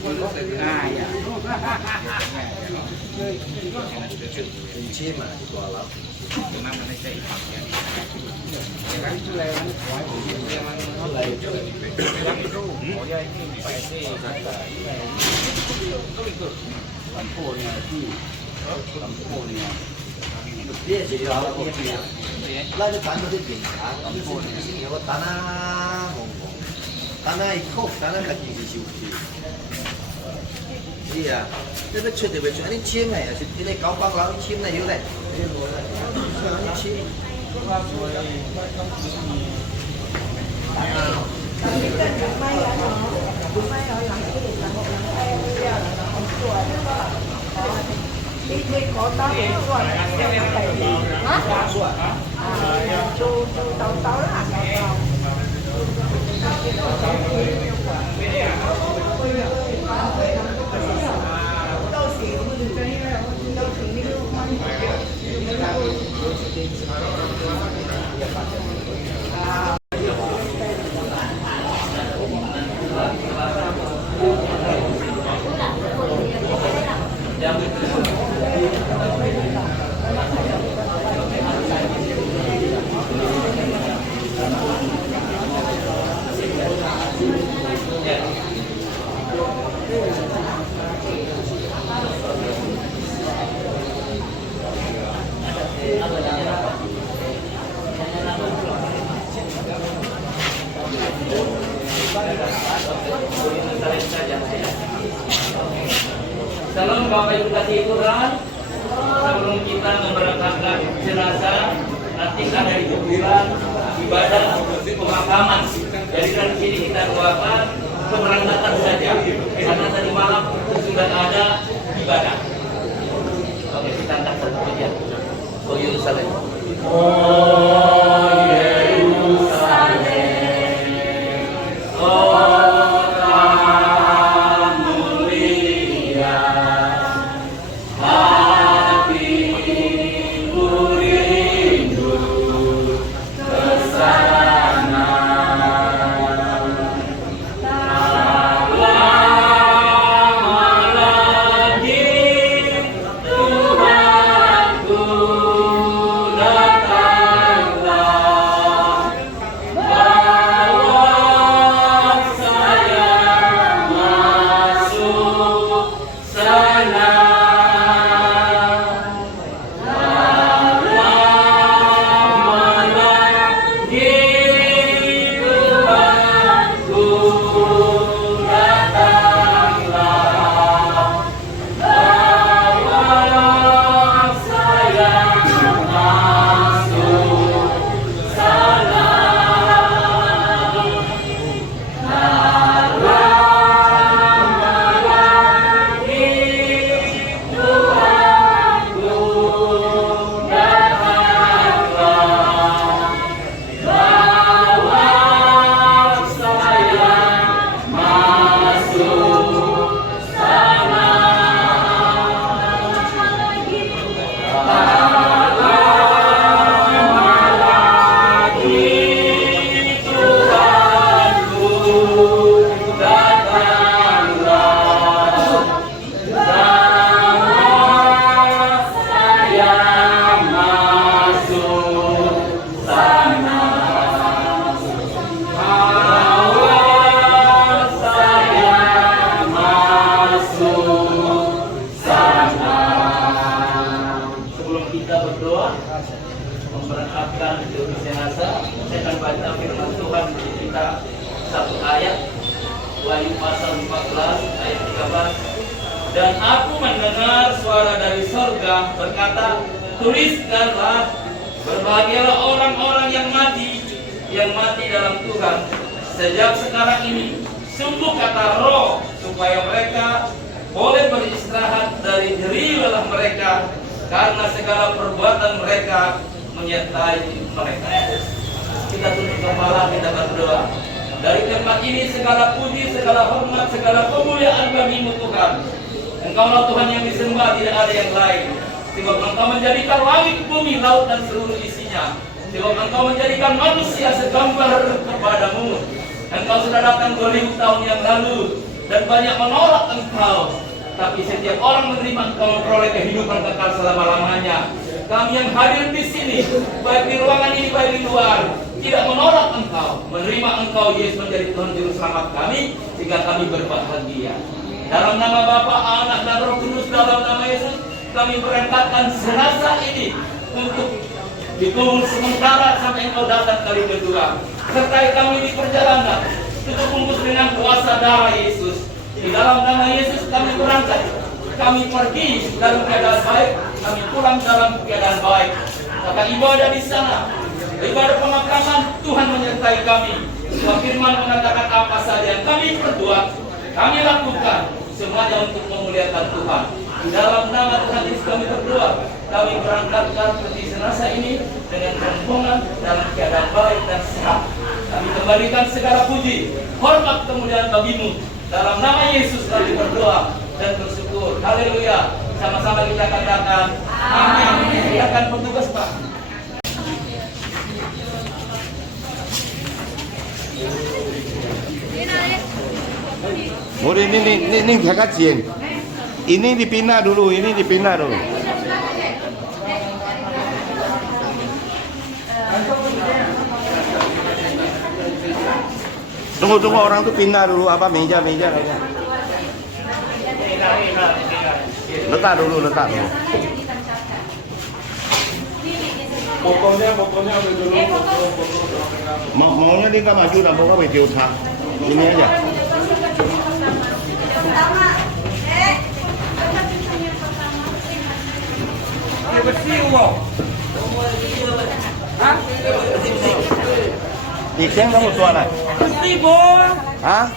Ah ya. Chim mà to lắm. Memang Malaysia itu ya. Kan itu lewat yang itu. Oh ya ini PSC kata. Lampunya itu. Lampunya. Dia jadi orang dia. Lah itu tanah itu tinggal. Lampunya di sini ada tanah ngomong. Tanah ikut, tanah kaki di situ. Iya,这个缺特别缺，你钱哎，是你得搞帮劳，你钱呢有嘞，你钱。Đi có tao cũng rồi, hả? Chú tao tao là tao. Salam Bapak Ibu kasih Tuhan. Sebelum kita memberangkatkan jenazah, nanti ada di kuburan ibadah pemakaman. Jadi dari sini kita doakan keberangkatan saja, karena tadi malam sudah ada ibadah. Oke, kita angkat satu saja. Oh Yerusalem. Oh Yerusalem. Oh memberangkatkan jenazah, saya akan baca firman Tuhan kita satu ayat, Wahyu pasal 14 ayat 13. Dan aku mendengar suara dari sorga berkata, tuliskanlah, berbahagialah orang-orang yang mati dalam Tuhan sejak sekarang ini. Sungguh kata Roh, supaya mereka boleh beristirahat dari jerih lelah mereka, karena segala perbuatan mereka menyertai mereka. Kita tunduk kepala, kita berdoa. Dari tempat ini segala puji, segala hormat, segala kemuliaan bagi-Mu Tuhan. Engkaulah Tuhan yang disembah, tidak ada yang lain. Sebab Engkau menjadikan langit, bumi, laut dan seluruh isinya. Sebab Engkau menjadikan manusia segambar kepadamu. Engkau sudah datang 2000 tahun yang lalu dan banyak menolak engkau. Tapi setiap orang menerima engkau memperoleh kehidupan kekal selama-lamanya. Kami yang hadir di sini, baik di ruangan ini, baik di luar, tidak menolak engkau, menerima engkau Yesus menjadi Tuhan Juru Selamat kami, sehingga kami berbahagia. Dalam nama Bapa, Anak, dan Roh Kudus, dalam nama Yesus, kami berangkatkan jenazah ini untuk dikubur sementara sampai engkau datang kali kedua. Sertai kami di perjalanan, tutup bungkus dengan kuasa darah Yesus. Di dalam nama Yesus kami berangkat, kami pergi dalam keadaan baik, kami pulang dalam keadaan baik. Maka ibadah di sana, ibadah pemakaman, Tuhan menyertai kami. Firman mengatakan apa saja yang kami perbuat, kami lakukan, semuanya untuk memuliakan Tuhan. Di dalam nama Tuhan Yesus kami berdoa, kami berangkatkan peti jenazah ini dengan rombongan dalam keadaan baik dan sehat. Kami kembalikan segala puji, hormat, kemuliaan bagimu. Dalam nama Yesus kami berdoa dan bersyukur. Haleluya. Sama-sama kita katakan amin. Silakan petugas Pak. Murid ini kecil. Ini dipindah dulu, ini dipindah dulu. Tunggu orang tuh pindah dulu apa meja. Letak dulu. Pokoknya udah dulu. Maunya dia nggak maju dah, bawa video tang. Ini aja. Ikan kamu suara? Hah?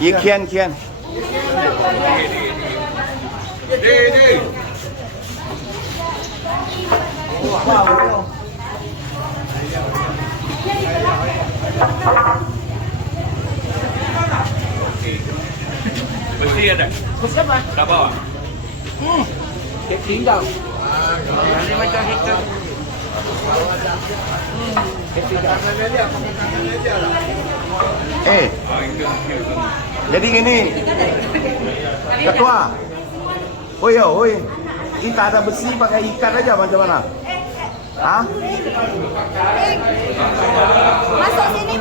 Ikan. Bersih ada? Bersih apa? Tak bawa? Tinggal. Ini macam hitam. Jadi gini, ketua. Oi, ini tak ada besi, pakai ikat aja macam mana? Hah? Masuk sini.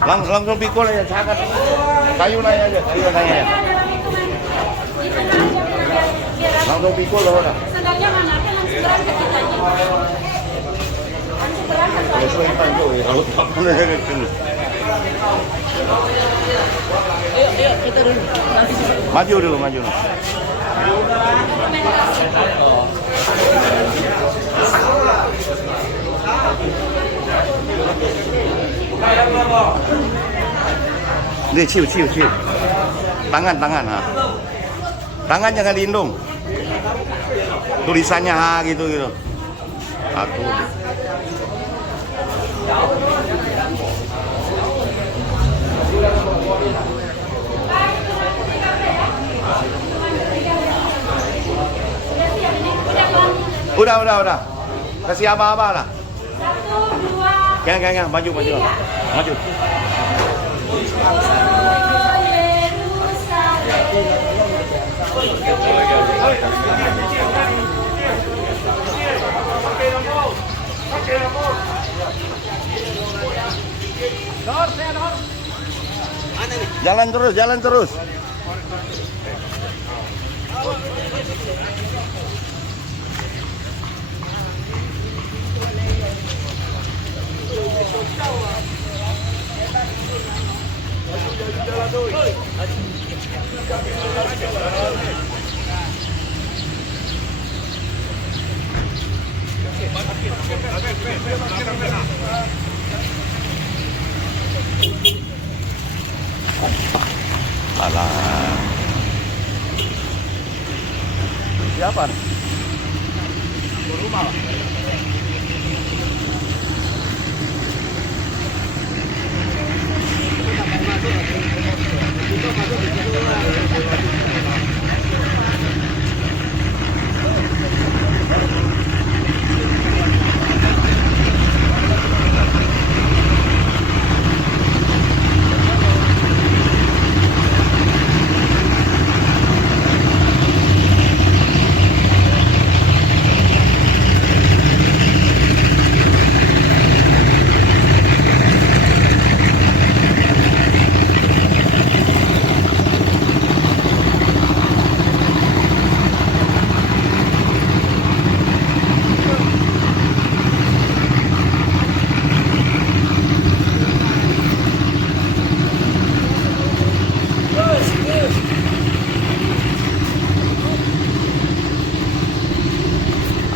Langsung pikul aja. Sangat. Kayu nanya aja. Langsung pikul loh dah. Sendalnya mana? Kan langsung berangkat kita ini. Langsung berangkat. Kalau tak boleh Ayo, kita dulu. maju dulu. Ini cium. Tangan ha. Tangan jangan diindung. Tulisannya ha gitu. Satu. Udah. Kasih apa-apa lah. 1, 2. Jangan, maju. Jalan terus. Alah. Siapa nih? Rumah.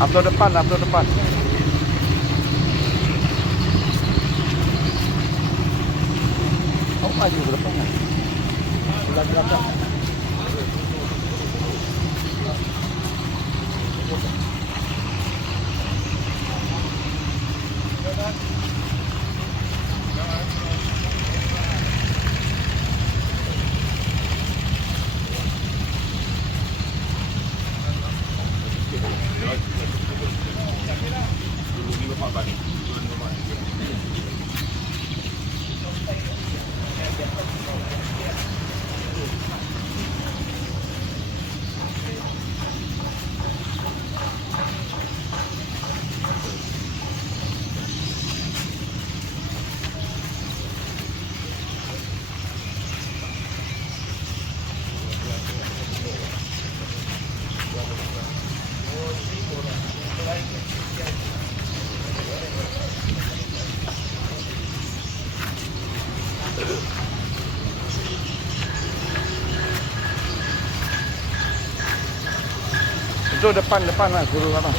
Abdul depan, Abdul depan. Oh, maju ke depan. Belakang. Itu depan lah, suruh apa?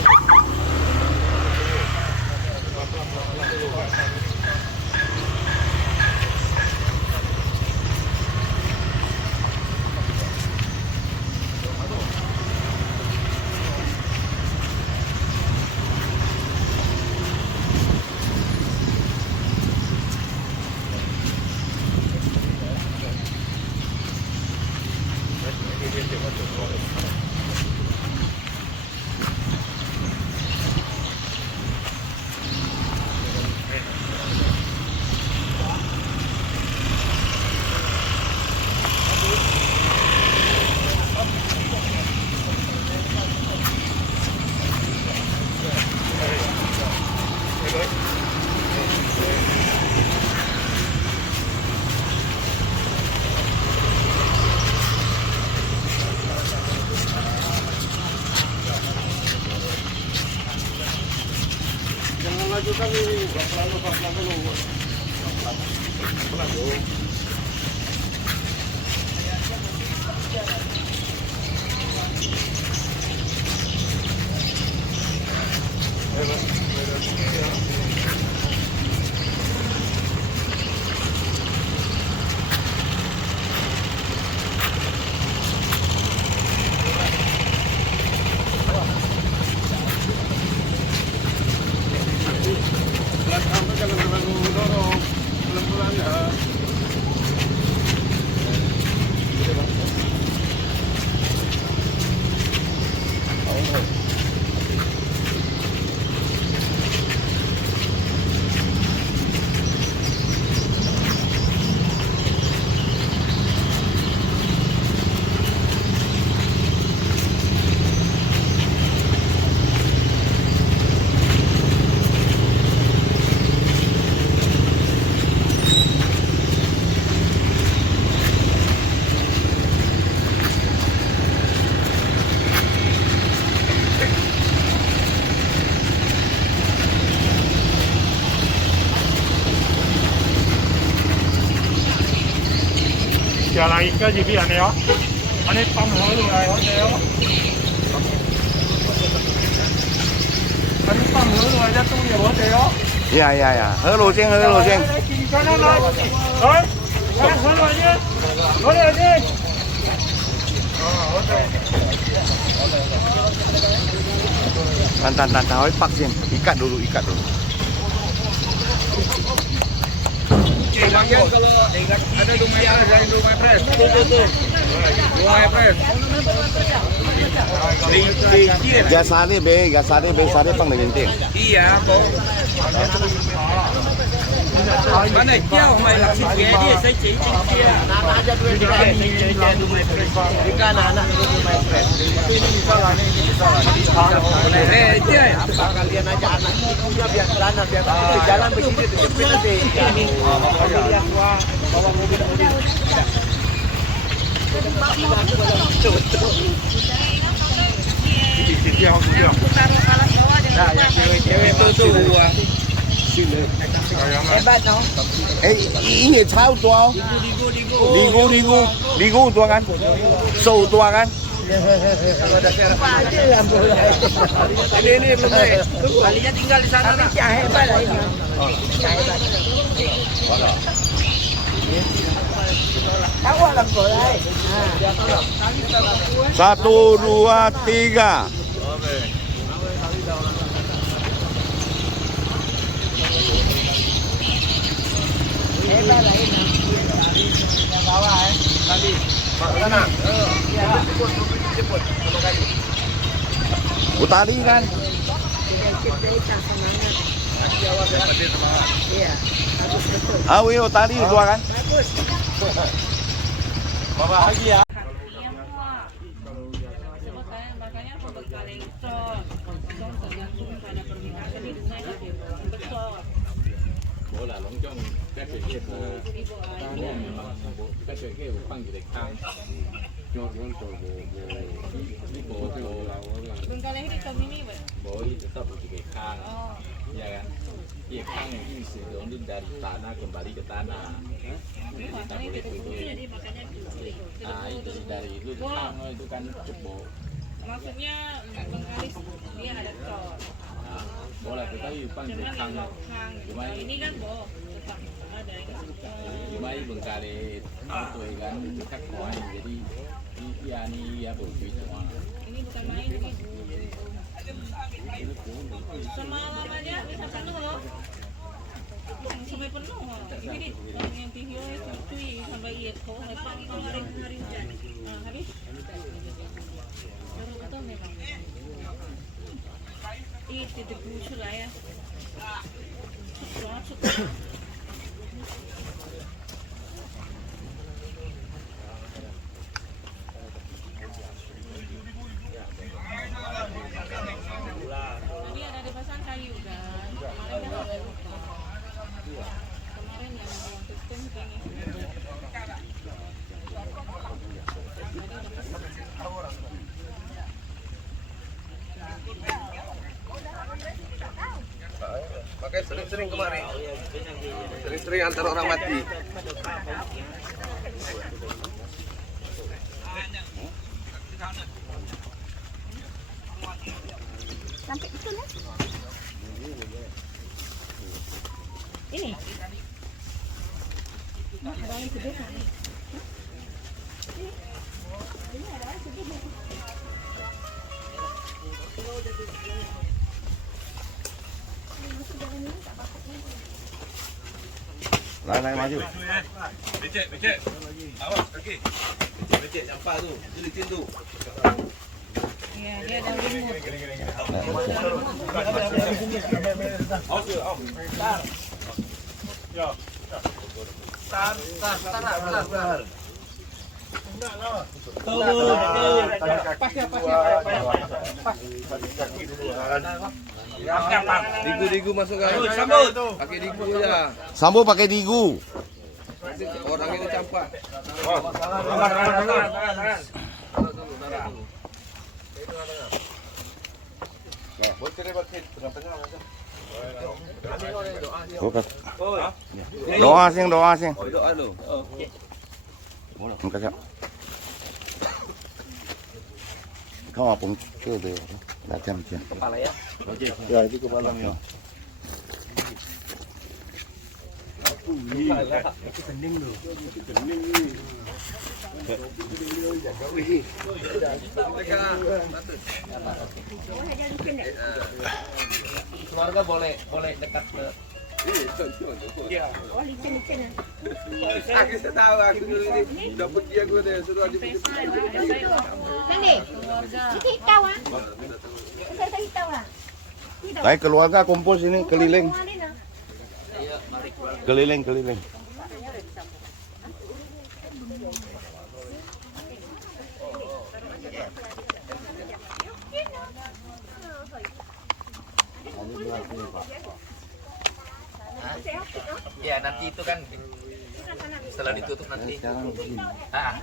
Jalan ikan gì bây giờ này ó, anh ấy tông hơi luôn này ó đéo, anh ấy tông hơi luôn ra tôi giờ bỏ đéo. Dạ. Hớ lô riêng. Cho nó nói, rồi, ăn hơi rồi nhé, có đi đi. Tahan, tahan, pak Jen. Ikat dulu. Bagian kalau ada rumah dari rumah pres, tuh. Rumah pres. Gasane be sare pang naginting. Iya, kok. Mana jauh mai lak sih dia saya cing dia. Anak aja dua rumah pres. Jika anak rumah pres. Ini misalnya Dia apa kalian aja anak juga biar celana biar jalan begini dijepit nanti. Yang tua bawa mobil. Nah, yang cewek-cewek itu tuh. Hebat dong. Ini tahu tuh. Ligu tuh kan. So tuh kan. Kalau ada siaran apa aja ya boleh. Ini belum naik. Kalinya tinggal di sana. Tapi hebat lah ini. Tahu lah boleh. 1, 2, 3. Hebat lah ini. Bawah tadi. Sana. Jemput. Utari kan? Iya. Awi utari dua kan? Bagus. Bahagia. Makanya pembekalan cor tergantung pada permintaan. Jadi saya besar. Bola longjong các chuyện kia các chuyện kia bằng gì để khang cho bộ Bengkalai ini kami ni, boleh tetap pakai khang ya kan ya khang ini disebut dari tanah kembali ke tanah kita boleh pakai itu dari itu khang itu kan cukup maksudnya bengkalis dia ada cor. bola tetapi panggil khang Cuma ini kan tetap ada cuma Bengkale itu kan dekat koin jadi ini ya begitu cuma ini bukan main ini. Semalam aja bisa penuh loh. Sampai penuh. Ini di yang video itu cuy sampai itu kemarin hujan. Nah, habis. Baru betul memang. Itu debu lah ya. Tadi ada di pasang kayu kan. Kemarin yang untuk tim ini. Makanya sering-sering kemari. Sering-sering antar orang mati. Sampai itu lah. Ini. Ada yang gede kan? Ini ada yang gede. Lai maju. becek awas kaki becek sampah tu licin tu Iya, dia ada remote. awas tu awas Tar. Digu masukkan. Sambut. Pakai digu ya. Sambo pakai digu. Orang ini campak. Doa sing. Doa lu. Enggak siap. Kau apa pun ke deh. Latihan macam. Kepala ya. Ya itu kepalanya. Keluarga boleh dekat ke. Aku tahu aku dulu ini udah pergi aku deh suruh aja pergi. Baik keluarga kumpul sini keliling. Keliling. Ya nanti itu kan setelah ditutup nanti.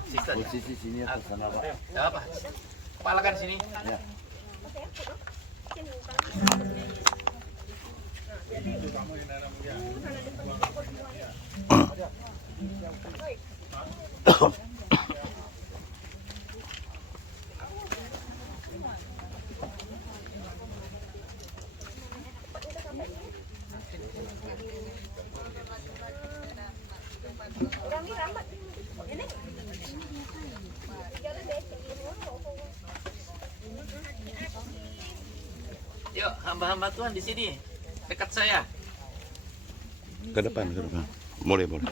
Sistem. Posisi sini atas sana Pak. Apa? Kepala kan sini. Ya. Yuk, hamba-hamba Tuhan di sini, dekat saya. Ke depan, ke depan. Boleh, boleh.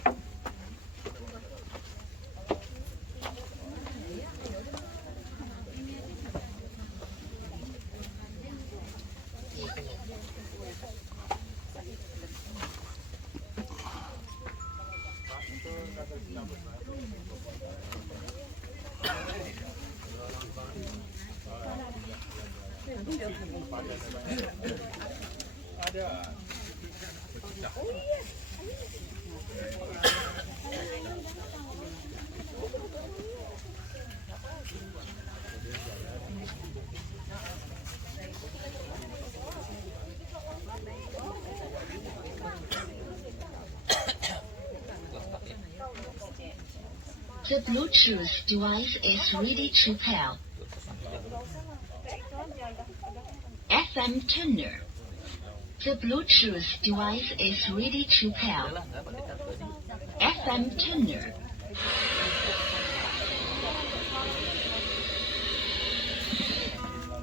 The Bluetooth device is ready to pair. FM tuner. The Bluetooth device is ready to pair. FM tuner.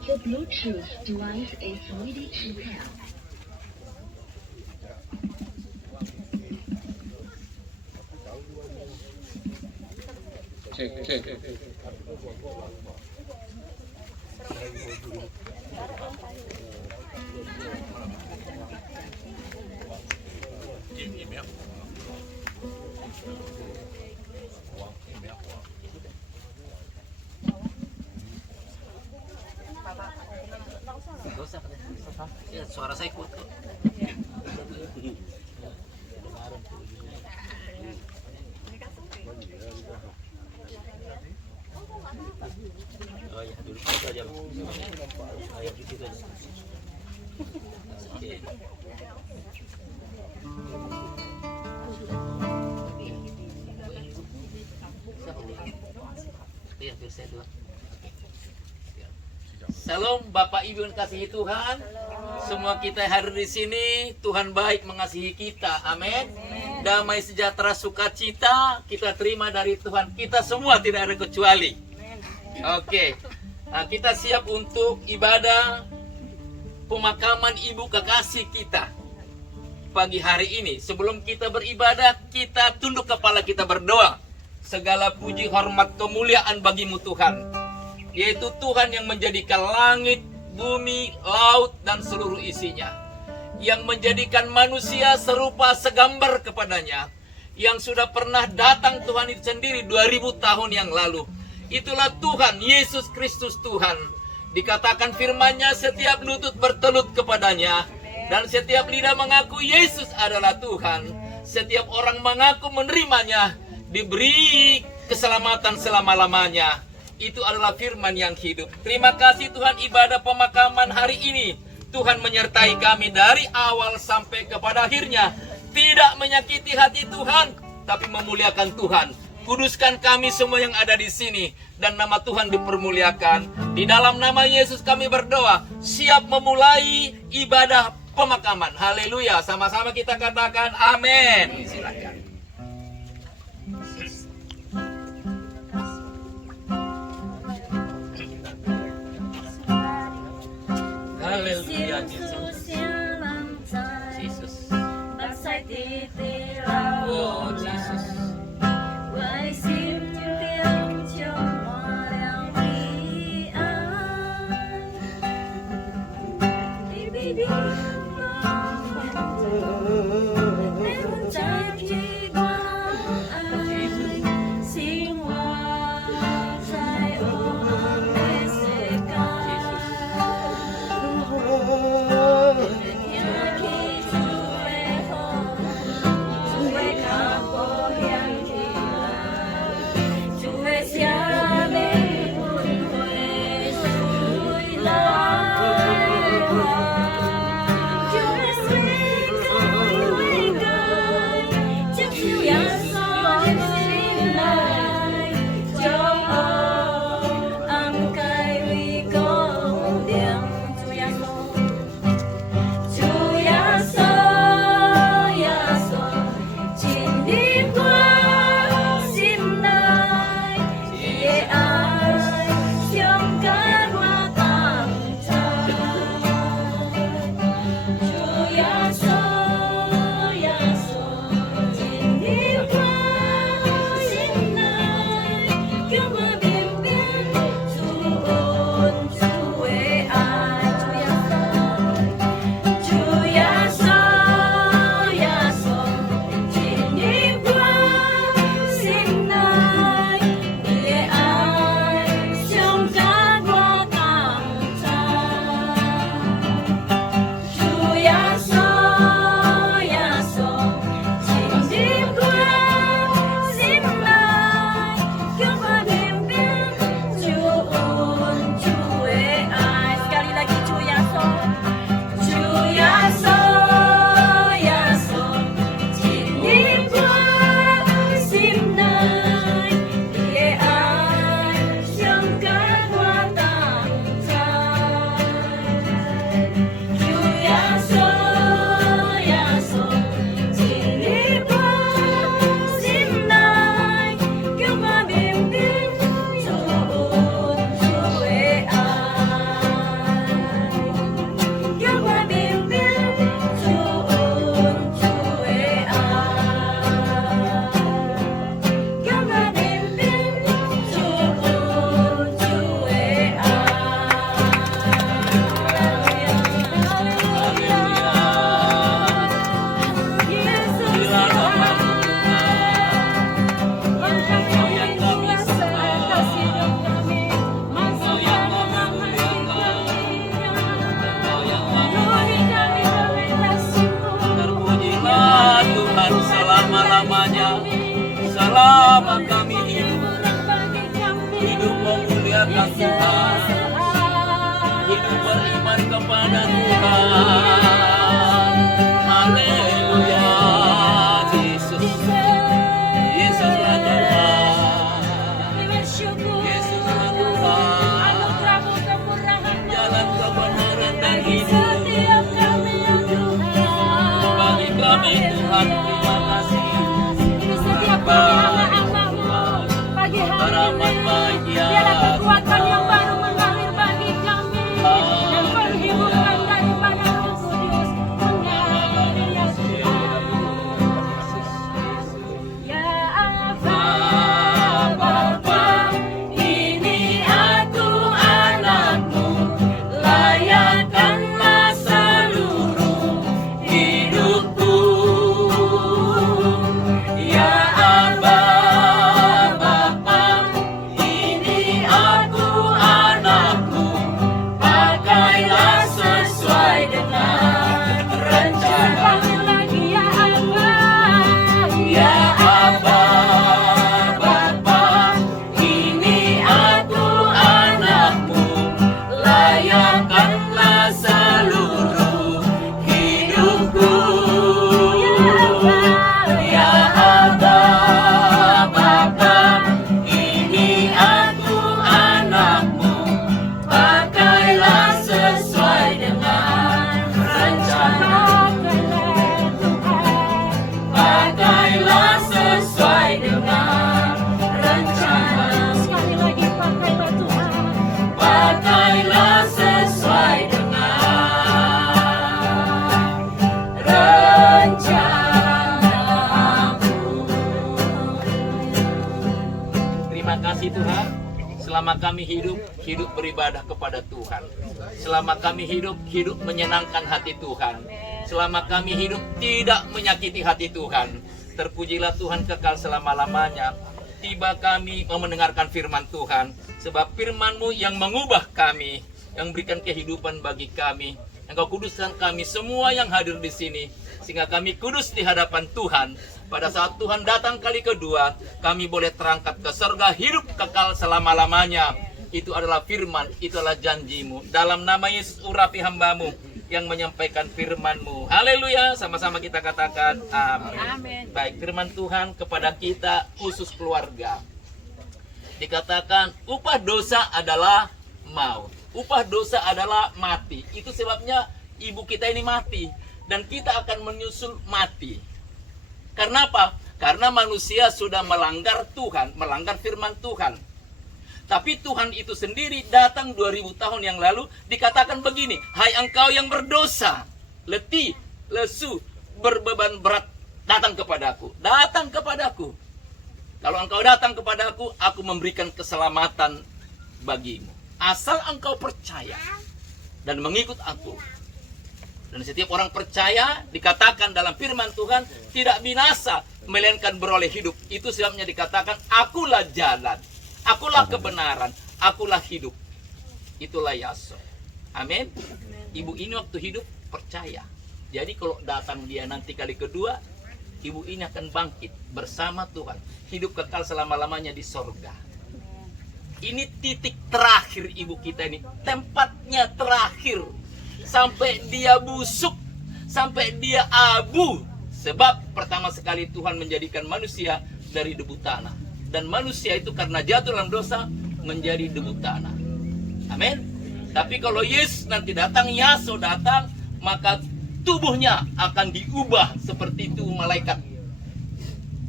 The Bluetooth device is ready to pair. Ya, suara saya kuat kok. Oh ya, dulu situ aja. Oh ya, di situ aja. Oke. Iya, biar saya dulu. Salam Bapak Ibu yang kasih Tuhan. Semua kita hadir di sini, Tuhan baik mengasihi kita. Amin. Damai sejahtera sukacita kita terima dari Tuhan. Kita semua tidak ada kecuali. Oke. Nah, kita siap untuk ibadah pemakaman ibu kekasih kita pagi hari ini. Sebelum kita beribadah, kita tunduk kepala, kita berdoa. Segala puji, hormat, kemuliaan bagimu Tuhan, yaitu Tuhan yang menjadikan langit, bumi, laut, dan seluruh isinya, yang menjadikan manusia serupa segambar kepadanya, yang sudah pernah datang Tuhan itu sendiri 2000 tahun yang lalu. Itulah Tuhan Yesus Kristus Tuhan. Dikatakan firman-Nya, setiap lutut bertelut kepadanya, dan setiap lidah mengaku Yesus adalah Tuhan. Setiap orang mengaku menerimanya, diberi keselamatan selama-lamanya. Itu adalah firman yang hidup. Terima kasih Tuhan, ibadah pemakaman hari ini Tuhan menyertai kami dari awal sampai kepada akhirnya. Tidak menyakiti hati Tuhan, tapi memuliakan Tuhan. Kuduskan kami semua yang ada di sini, dan nama Tuhan dipermuliakan. Di dalam nama Yesus kami berdoa, siap memulai ibadah pemakaman. Haleluya. Sama-sama kita katakan amin. Silakan. Haleluya Yesus. Yesus. Oh Yesus. selama kami hidup memuliakan Tuhan, hidup beriman kepada Tuhan. Haleluya, Yesus, Yesus Tuhan, Yesuslah Tuhan, jalan kebenaran dan hidup. Bagi kami Tuhan, terima kasih. Rahmat bahagia, biarlah kekuatan yang baru mengalir bagi kami dan perhiburan daripada Roh Kudus mengalir ya Tuhan. Ya Aba Bapa, ini aku anakmu, layakkanlah seluruh hidupku. Ya Aba Tuhan, selama kami hidup beribadah kepada Tuhan. Selama kami hidup menyenangkan hati Tuhan. Selama kami hidup tidak menyakiti hati Tuhan. Terpujilah Tuhan kekal selama-lamanya. Tiba kami mau mendengarkan firman Tuhan, sebab firman-Mu yang mengubah kami, yang berikan kehidupan bagi kami. Engkau kuduskan kami semua yang hadir di sini, sehingga kami kudus di hadapan Tuhan. Pada saat Tuhan datang kali kedua, kami boleh terangkat ke surga, hidup kekal selama-lamanya. Itu adalah firman, itu adalah janji-Mu. Dalam nama Yesus urapi hamba-Mu yang menyampaikan firman-Mu. Haleluya, sama-sama kita katakan amin. Amin. Baik, firman Tuhan kepada kita khusus keluarga. Dikatakan upah dosa adalah maut. Upah dosa adalah mati. Itu sebabnya ibu kita ini mati. Dan kita akan menyusul mati. Karena apa? Karena manusia sudah melanggar Tuhan, melanggar firman Tuhan. Tapi Tuhan itu sendiri datang 2000 tahun yang lalu, dikatakan begini, hai engkau yang berdosa, letih, lesu, berbeban berat, datang kepadaku. Datang kepadaku. Kalau engkau datang kepadaku, aku memberikan keselamatan bagimu. Asal engkau percaya dan mengikut aku. Dan setiap orang percaya, dikatakan dalam firman Tuhan, tidak binasa, melainkan beroleh hidup. Itu sebabnya dikatakan, akulah jalan, akulah kebenaran, akulah hidup. Itulah Yesus. Amin. Ibu ini waktu hidup percaya. Jadi kalau datang dia nanti kali kedua, ibu ini akan bangkit bersama Tuhan. Hidup kekal selama-lamanya di sorga. Ini titik terakhir ibu kita ini. Tempatnya terakhir. Sampai dia busuk, sampai dia abu. Sebab pertama sekali Tuhan menjadikan manusia dari debu tanah. Dan manusia itu karena jatuh dalam dosa menjadi debu tanah. Amin. Tapi kalau Yesus nanti datang, Yesus datang, maka tubuhnya akan diubah seperti itu malaikat.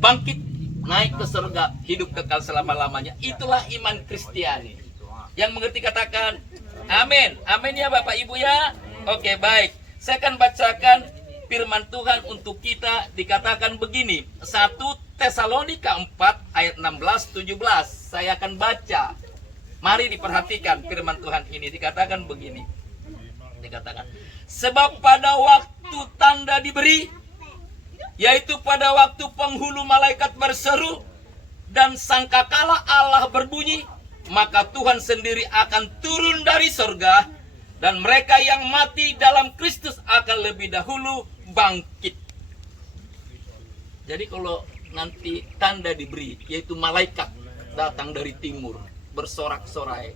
Bangkit, naik ke surga, hidup kekal selama-lamanya. Itulah iman Kristiani. Yang mengerti katakan amin. Amin ya Bapak Ibu ya. Oke, baik. Saya akan bacakan firman Tuhan untuk kita. Dikatakan begini, 1 Tesalonika 4 ayat 16-17. Saya akan baca. Mari diperhatikan firman Tuhan ini. Dikatakan begini. Dikatakan, sebab pada waktu tanda diberi, yaitu pada waktu penghulu malaikat berseru dan sangkakala Allah berbunyi, maka Tuhan sendiri akan turun dari surga, dan mereka yang mati dalam Kristus akan lebih dahulu bangkit. Jadi kalau nanti tanda diberi, yaitu malaikat datang dari timur bersorak-sorai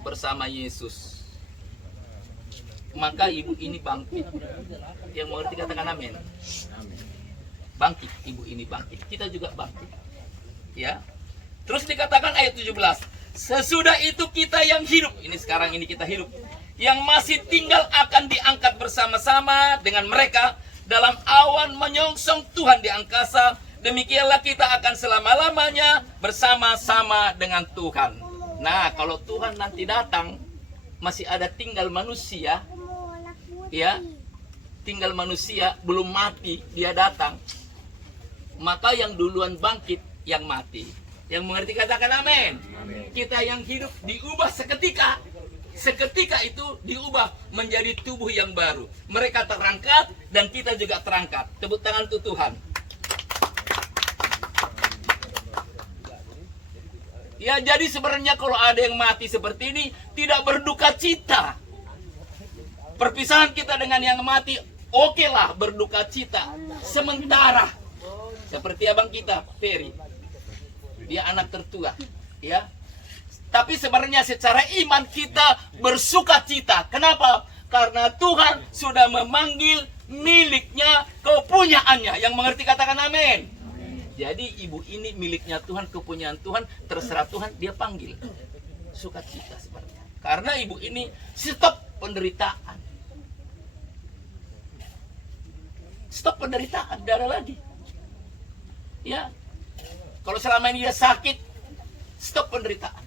bersama Yesus. Maka ibu ini bangkit. Yang mengerti katakan amin. Bangkit, ibu ini bangkit. Kita juga bangkit. Ya. Terus dikatakan ayat 17. Sesudah itu kita yang hidup, ini sekarang ini kita hidup, yang masih tinggal akan diangkat bersama-sama dengan mereka dalam awan menyongsong Tuhan di angkasa. Demikianlah kita akan selama-lamanya bersama-sama dengan Tuhan. Nah, kalau Tuhan nanti datang, masih ada tinggal manusia, ya, tinggal manusia belum mati, dia datang. Maka yang duluan bangkit, yang mati. Yang mengerti katakan amin. Kita yang hidup diubah seketika. Seketika itu diubah menjadi tubuh yang baru. Mereka terangkat dan kita juga terangkat. Tepuk tangan untuk Tuhan. Ya, jadi sebenarnya kalau ada yang mati seperti ini, tidak berduka cita. Perpisahan kita dengan yang mati, oke lah berduka cita. Sementara, seperti abang kita, Ferry. Dia anak tertua, ya. Tapi sebenarnya secara iman kita bersuka cita. Kenapa? Karena Tuhan sudah memanggil miliknya, kepunyaannya. Yang mengerti katakan amin. Jadi ibu ini miliknya Tuhan, kepunyaan Tuhan, terserah Tuhan, dia panggil. Sukacita sebenarnya. Karena ibu ini stop penderitaan. Stop penderitaan, tidak ada lagi. Ya. Kalau selama ini dia sakit, stop penderitaan.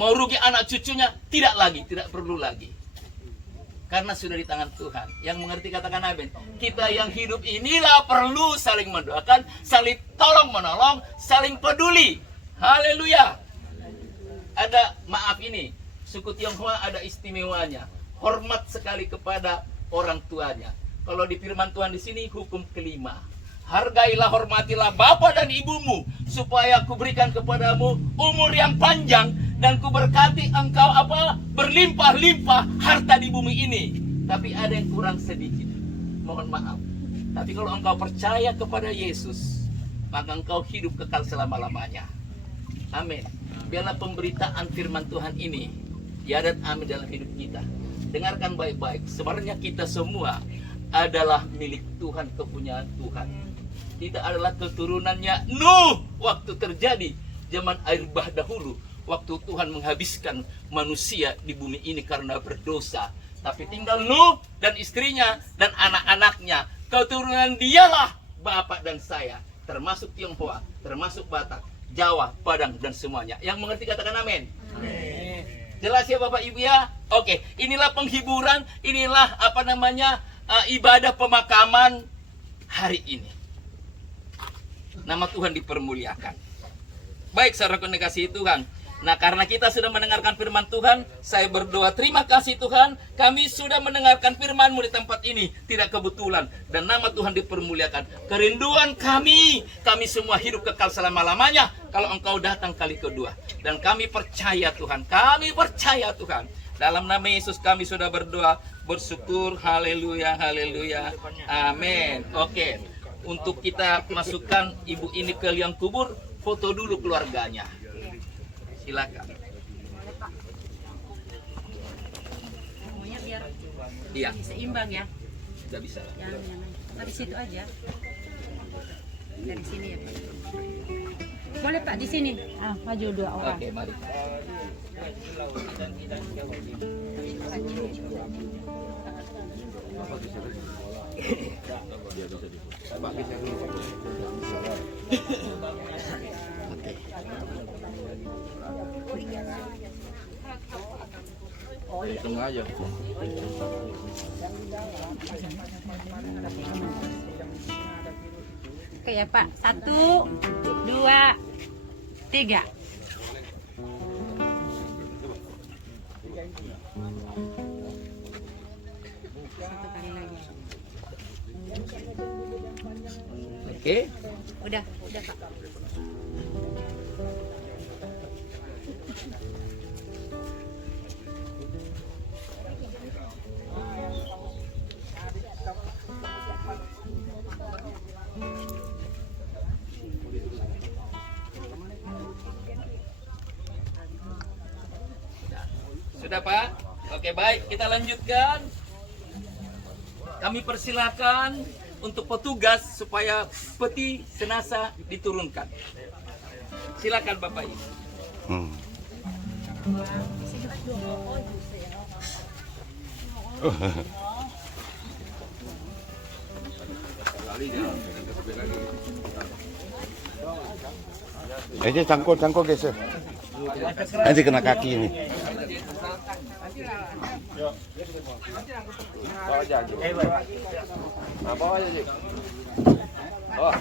Mau rugi anak cucunya, tidak lagi, tidak perlu lagi. Karena sudah di tangan Tuhan. Yang mengerti katakan amin. Kita yang hidup inilah perlu saling mendoakan, saling tolong menolong, saling peduli. Haleluya. Ada, maaf ini, suku Tionghoa ada istimewanya. Hormat sekali kepada orang tuanya. Kalau di firman Tuhan di sini hukum kelima. Hargailah, hormatilah bapa dan ibumu, supaya kuberikan kepadamu umur yang panjang dan kuberkati engkau berlimpah-limpah harta di bumi ini. Tapi ada yang kurang sedikit, mohon maaf. Tapi kalau engkau percaya kepada Yesus, maka engkau hidup kekal selama-lamanya. Amin. Biarlah pemberitaan firman Tuhan ini ya dan amin dalam hidup kita. Dengarkan baik-baik. Sebenarnya kita semua adalah milik Tuhan, kepunyaan Tuhan. Kita adalah keturunannya Nuh waktu terjadi zaman air bah dahulu. Waktu Tuhan menghabiskan manusia di bumi ini karena berdosa. Tapi tinggal Nuh dan istrinya dan anak-anaknya. Keturunan dialah bapak dan saya. Termasuk Tionghoa, termasuk Batak, Jawa, Padang dan semuanya. Yang mengerti katakan amin. Amin. Jelas ya Bapak Ibu ya? Oke, inilah penghiburan, inilah ibadah pemakaman hari ini. Nama Tuhan dipermuliakan. Baik, saudara kasih Tuhan. Nah, karena kita sudah mendengarkan firman Tuhan, saya berdoa terima kasih Tuhan, kami sudah mendengarkan firman-Mu di tempat ini, tidak kebetulan, dan nama Tuhan dipermuliakan. Kerinduan kami semua hidup kekal selama-lamanya, kalau Engkau datang kali kedua. Dan kami percaya Tuhan, dalam nama Yesus kami sudah berdoa, bersyukur, haleluya, haleluya, amin. Oke, untuk kita masukkan ibu ini ke liang kubur, foto dulu keluarganya. Silakan. Maunya biar Iya. seimbang ya. Sudah bisa. Yang dari situ aja. Dari sini ya Pak. Boleh Pak di sini. Maju dua orang. Oke, mari. Tengah aja. Oke ya Pak. 1, 2, 3. Oke. Udah Pak. Sudah Pak? Oke baik, kita lanjutkan. Kami persilakan untuk petugas supaya peti jenazah diturunkan. Silakan Bapak Ibu. Aja cangkul geser. Nanti kena kaki ini. Bawa aja. Nah, bawa aja, Dik. Oh.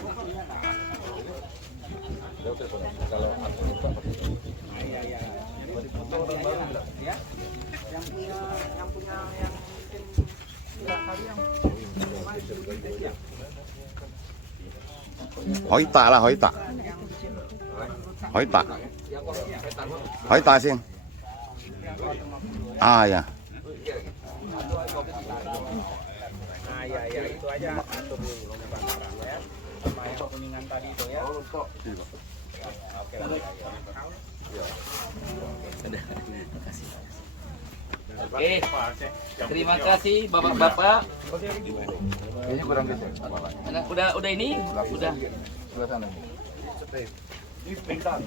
Kalau aku lupa foto orang baru bilang. Ya. Yang punya Hoita lah, hoita. Hoita sih. Ah ya. Nah, ya itu aja atur dulu ya. Sama yang kuningan tadi itu ya. Oke. Oke. Terima kasih Bapak-bapak. Ini kurang geser. Udah ini? Udah. Sebelah sana. Ini pintar.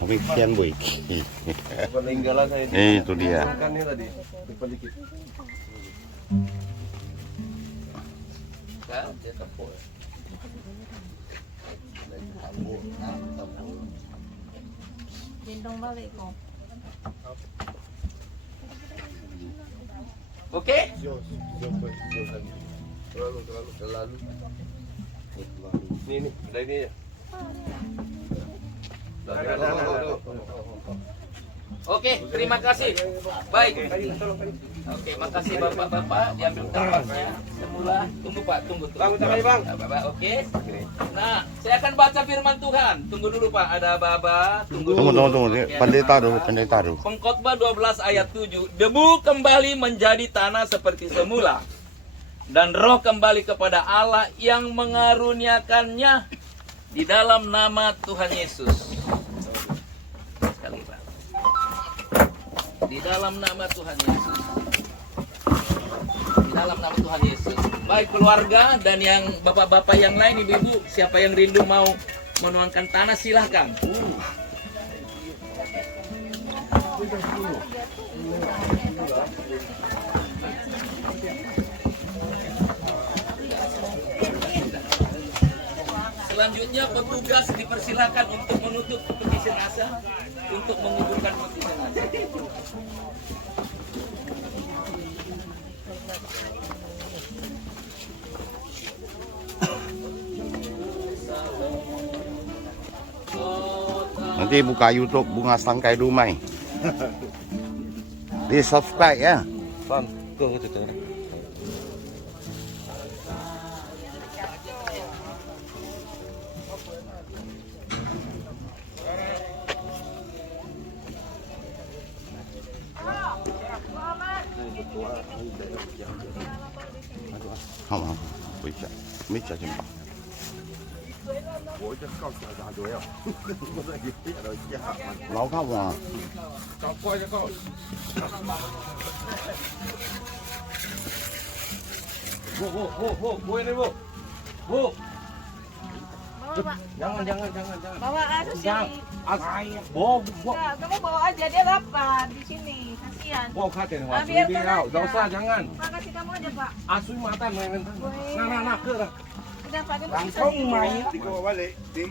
Tapi kian boy. Peninggalan saya Itu dia. kan ini tadi. Depan dikit. Gendong balik kok. Oke? Terlalu. Ini, udah ini ya. Oke, terima kasih. Baik. Oke, makasih Bapak-bapak diambil tempatnya semula. Tunggu Pak, tunggu. Bang, udah kali, Bang. Bapak, oke. Nah, saya akan baca firman Tuhan. Tunggu dulu Pak, ada Bapak. Tunggu. Pendeta dulu. Pengkhotbah 12 ayat 7. Debu kembali menjadi tanah seperti semula, dan roh kembali kepada Allah yang mengaruniakannya di dalam nama Tuhan Yesus. Sekali Pak. Di dalam nama Tuhan Yesus. Di dalam nama Tuhan Yesus. Baik keluarga dan yang bapak-bapak yang lain, ibu-ibu, siapa yang rindu mau menuangkan tanah silahkan. Selanjutnya petugas dipersilakan untuk menutup peti jenazah, untuk menguburkan peti jenazah. Nanti buka YouTube Bunga Sangkai Dumai. Di subscribe ya. Bang, tuh itu. Không, biết chả chừng. Lẩu không à? Bu ini bu. Bu. Bawa Pak. Jangan. Bawa harus Jangan. yang Bawa. kamu bawa aja, dia lapar di sini. Kasihan. Bawa katen Ah, biarkan aja. Enggak usah, jangan. Makasih kamu aja Pak. Asuh mata main. Nah, ke dah. Udah Pak, kamu bisa Langsung sini. main. Dibawa balik, Tik.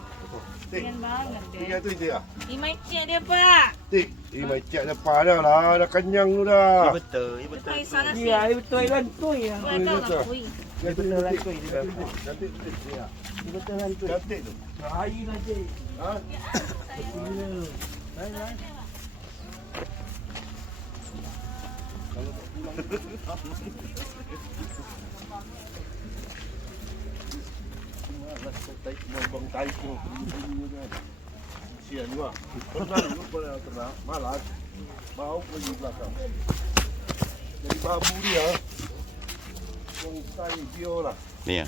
Kasihan banget deh. Tiga tu dia. Imaicia dia Pak. Tik, macam lepas dah lah, dah kenyang tu dah. Betul. Kuih sana sih. Iya, betul lah tu ya. Kuih tahu nggak kuih? Betul lah tu. Cantik tu dia. Betul tu. Cantik tu. Air aja. Ha? Bang tai pun. Sian juga. Pernah pernah malas. Bau pergi belakang. Jadi babu dia. Bonsai biola. Nih ya.